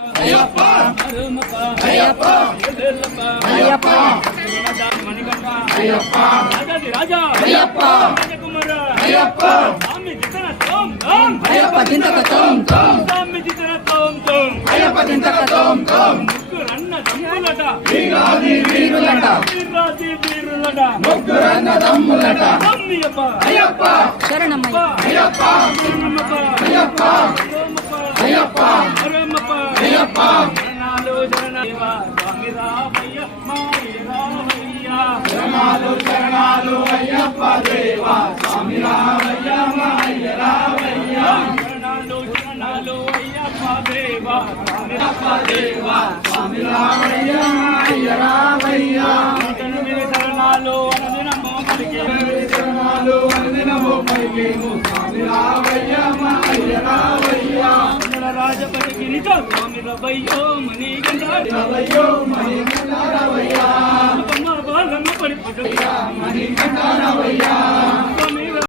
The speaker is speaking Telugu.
అయ్యప్ప అయ్యప్ప అయ్యప్ప మణికంఠ అయ్యప్ప రాజా అయ్యప్ప రాజకుమార అయ్యప్ప స్వామి జితన తోం తోం అయ్యప్ప జింతక తోం తోం స్వామి జితన తోం తోం అయ్యప్ప జింతక తోం తోం ముగ్గురన్న దమ్ములట వీరాది వీరులట వీరాది వీరులట ముగ్గురన్న దమ్ములట అయ్యప్ప అయ్యప్ప శరణమయ్య అయ్యప్ప శరణమప్ప అయ్యప్ప అయ్యప్ప అరమప్ప అయ్యప్ప శరణాలు శరణదేవ స్వామి రామయ్య మాయ రామయ్య శరణాలు అయ్యప్ప దేవ స్వామి రామయ్య మాయ రామయ్య శరణాలు అయ్యప్ప దేవ స్వామి రామయ్య మాయ రామయ్య శరణాలు అనుదినము పలికే శరణాలు అనుదినము పలికే స్వామి రామయ్య మాయ రామయ్య రాజపతికి నిజ స్వామి రవయ్యో మణికంఠ రవయ్యో మణికంఠ రవయ్యా బాలమ్మ పడిపోయా మణికంఠ రవయ్యా